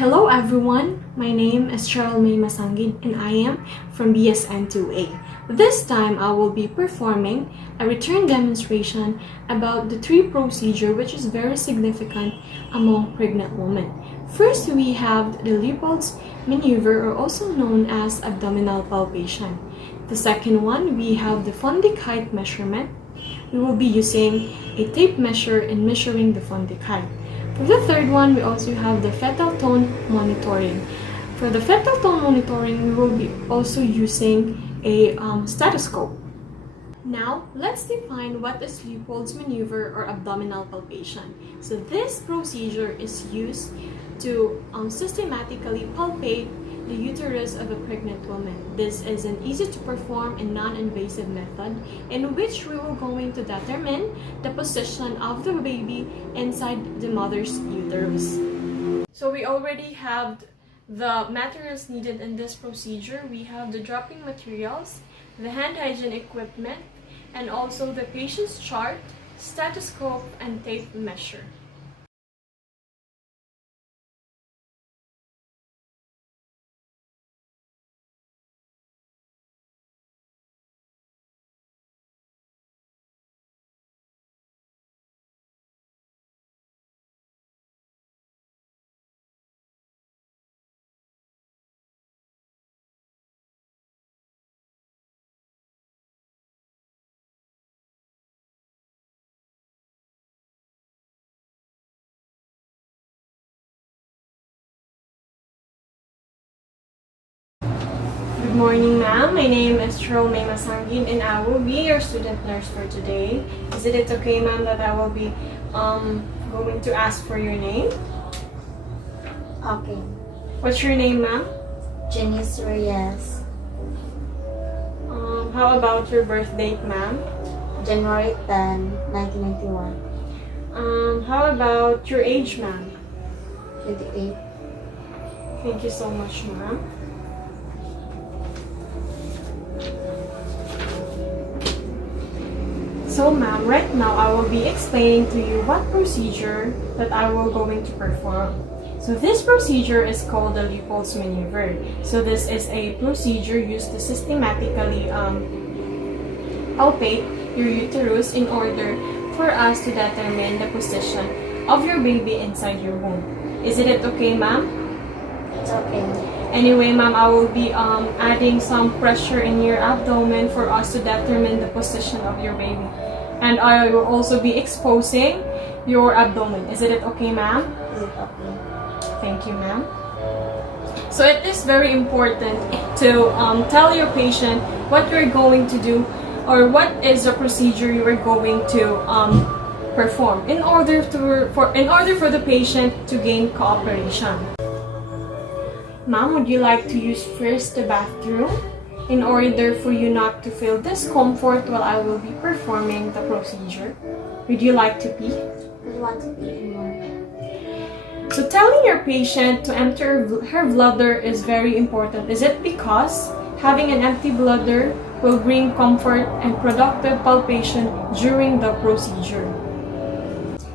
Hello everyone, my name is MASANGUID and I am from BSN2A. This time I will be performing a return demonstration about the three procedure which is very significant among pregnant women. First, we have the LEOPOLD'S maneuver, or also known as abdominal palpation. The second one, we have the fundic height measurement. We will be using a tape measure in measuring the fundic height. For the third one, we also have the fetal tone monitoring. For the fetal tone monitoring, we will be also using a stethoscope. Now, let's define what is LEOPOLD'S maneuver or abdominal palpation. So this procedure is used to systematically palpate the uterus of a pregnant woman. This is an easy-to-perform and non-invasive method in which we will going to determine the position of the baby inside the mother's uterus. So we already have the materials needed in this procedure. We have the dropping materials, the hand hygiene equipment, and also the patient's chart, stethoscope, and tape measure. Good morning, ma'am. My name is MASANGUID and I will be your student nurse for today. Is it okay, ma'am, that I will be going to ask for your name? Okay. What's your name, ma'am? Janice Reyes. How about your birth date, ma'am? January 10, 1991. How about your age, ma'am? 28. Thank you so much, ma'am. So ma'am, right now I will be explaining to you what procedure that I will going to perform. So this procedure is called the LEOPOLD'S maneuver. So this is a procedure used to systematically palpate your uterus in order for us to determine the position of your baby inside your womb. Is it okay, ma'am? It's okay. Anyway, ma'am, I will be adding some pressure in your abdomen for us to determine the position of your baby. And I will also be exposing your abdomen. Is it okay, ma'am? Is it okay? Thank you, ma'am. So it is very important to tell your patient what you're going to do or what is the procedure you are going to perform in order for the patient to gain cooperation. Ma'am, would you like to use first the bathroom in order for you not to feel discomfort while I will be performing the procedure? Would you like to pee? I want to pee more. So telling your patient to enter her bladder is very important. Is it because having an empty bladder will bring comfort and productive palpation during the procedure?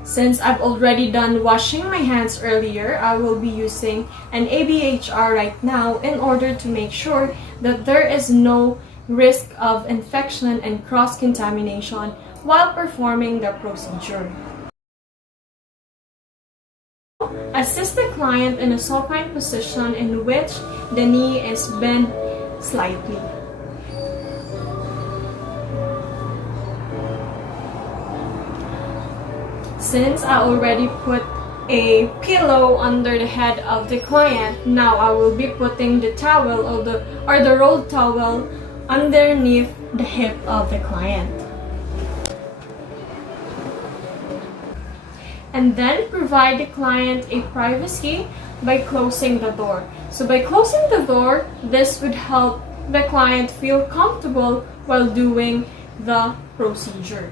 Since I've already done washing my hands earlier, I will be using an ABHR right now in order to make sure that there is no risk of infection and cross-contamination while performing the procedure. Assist the client in a supine position in which the knee is bent slightly. Since I already put a pillow under the head of the client, now I will be putting the towel or the rolled towel underneath the hip of the client. And then provide the client a privacy by closing the door. So by closing the door, this would help the client feel comfortable while doing the procedure.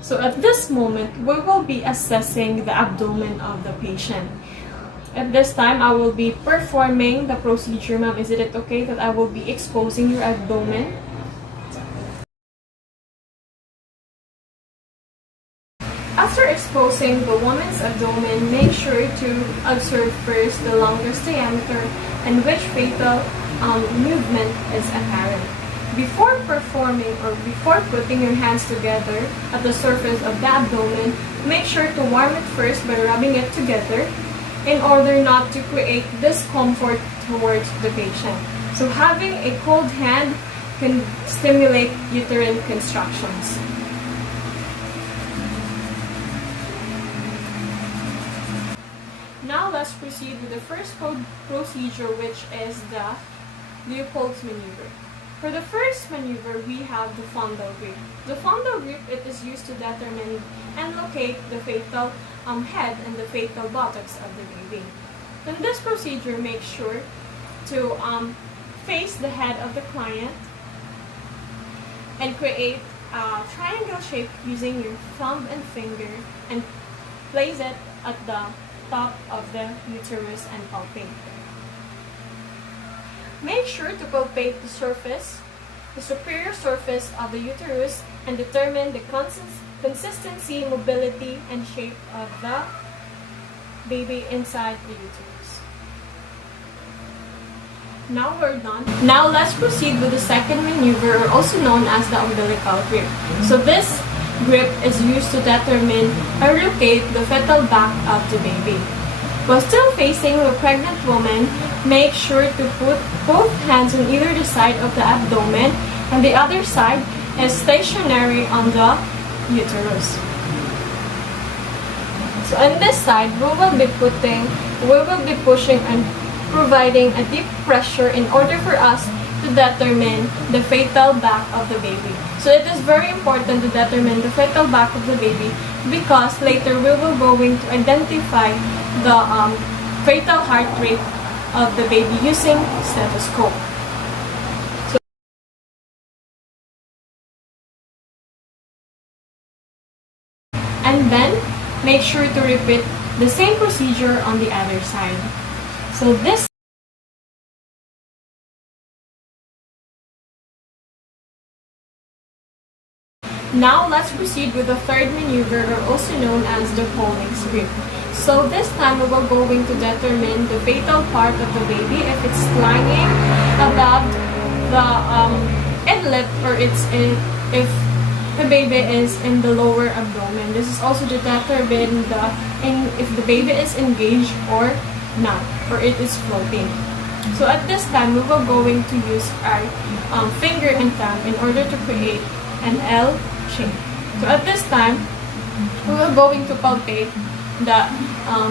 So at this moment, we will be assessing the abdomen of the patient. At this time, I will be performing the procedure, ma'am. Is it okay that I will be exposing your abdomen? After exposing exposing the woman's abdomen, make sure to observe first the longest diameter and which fatal movement is apparent. Before performing or before putting your hands together at the surface of the abdomen, make sure to warm it first by rubbing it together in order not to create discomfort towards the patient. So having a cold hand can stimulate uterine contractions. Now let's proceed with the first procedure, which is the LEOPOLD'S maneuver. For the first maneuver, we have the fondal grip. The fondal grip, it is used to determine and locate the fetal head and the fetal buttocks of the baby. In this procedure, make sure to face the head of the client and create a triangle shape using your thumb and finger and place it at the top of the uterus and palpate. Make sure to palpate the superior surface of the uterus and determine the consistency, mobility, and shape of the baby inside the uterus. Now we're done. Now let's proceed with the second maneuver, or also known as the umbilical grip. So this grip is used to determine or locate the fetal back of the baby. While still facing the pregnant woman, make sure to put both hands on either the side of the abdomen and the other side is stationary on the uterus. So on this side, we will be pushing and providing a deep pressure in order for us to determine the fetal back of the baby. So it is very important to determine the fetal back of the baby because later we will going to identify the fetal heart rate of the baby using stethoscope. And then make sure to repeat the same procedure on the other side. So this Now let's proceed with the third maneuver, or also known as the Polling's grip. So this time we will going to determine the fetal part of the baby if it's lying above the inlet or if the baby is in the lower abdomen. This is also to determine if the baby is engaged or not, or it is floating. So at this time we will going to use our finger and thumb in order to create an L shape. So at this time, we are going to palpate the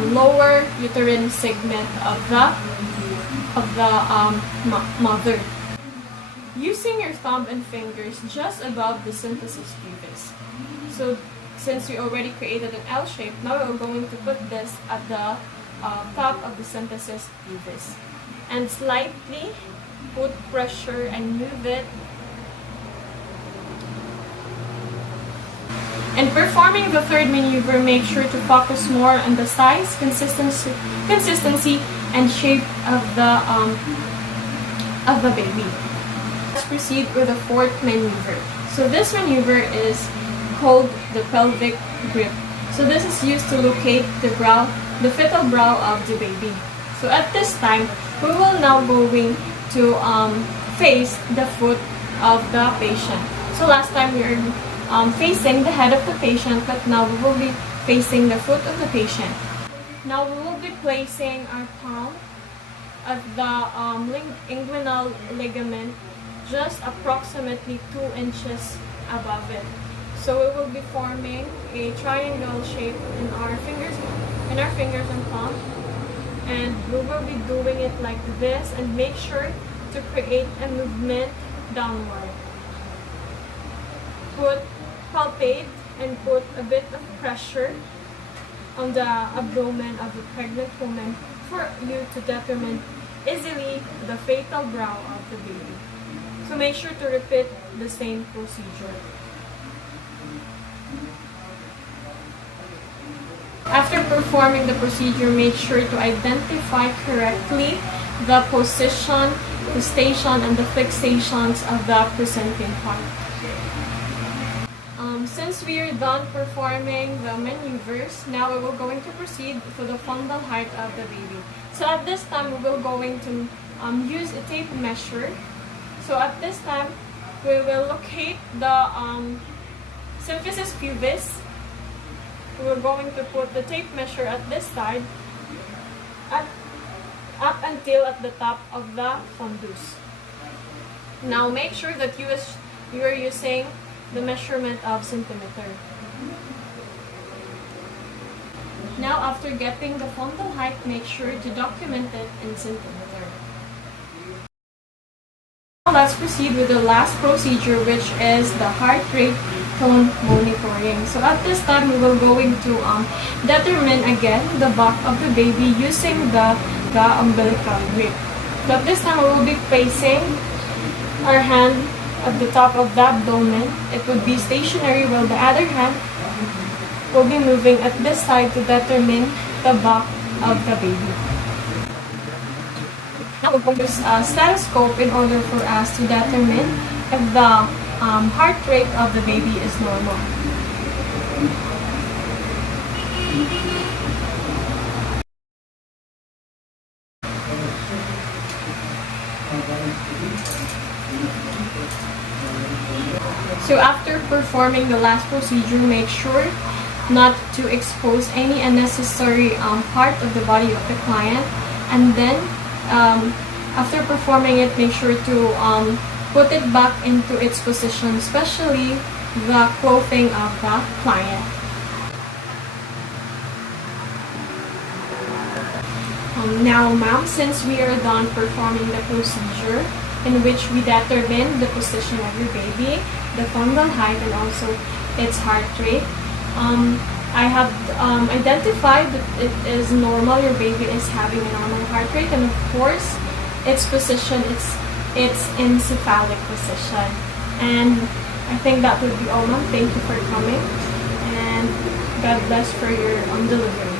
lower uterine segment of the mother, using your thumb and fingers just above the symphysis pubis. So since we already created an L shape, now we're going to put this at the top of the symphysis pubis and slightly put pressure and move it. In performing the third maneuver, make sure to focus more on the size, consistency, and shape of the baby. Let's proceed with the fourth maneuver. So this maneuver is called the pelvic grip. So this is used to locate the fetal brow of the baby. So at this time, we will now going to face the foot of the patient. So last time we were facing the head of the patient, but now we will be facing the foot of the patient. Now we will be placing our palm at the inguinal ligament just approximately 2 inches above it. So we will be forming a triangle shape in our fingers and palm, and we will be doing it like this, and make sure to create a movement downward. Palpate and put a bit of pressure on the abdomen of the pregnant woman for you to determine easily the fetal brow of the baby. So make sure to repeat the same procedure. After performing the procedure, make sure to identify correctly the position, the station, and the fixations of the presenting part. Since we are done performing the maneuvers, now we will going to proceed to the fundal height of the baby. So at this time, we will going to use a tape measure. So at this time, we will locate the symphysis pubis. We're going to put the tape measure at this side, up until at the top of the fundus. Now make sure that you are using the measurement of centimeter. Now after getting the fundal height, make sure to document it in centimeter. Now let's proceed with the last procedure, which is the heart rate tone monitoring. So at this time, we will going to determine again the back of the baby using the umbilical grip. So at this time, we will be placing our hand at the top of the abdomen. It would be stationary, while the other hand will be moving at this side to determine the back of the baby. Now we're going to use a stethoscope in order for us to determine if the heart rate of the baby is normal. So after performing the last procedure, make sure not to expose any unnecessary part of the body of the client, and then after performing it, make sure to put it back into its position, especially the clothing of the client. Now ma'am, since we are done performing the procedure in which we determine the position of your baby, the fundal height, and also its heart rate, I have identified that it is normal, your baby is having a normal heart rate, and of course its position, it's in cephalic position. And I think that would be all, ma'am. Thank you for coming, and God bless for your delivery.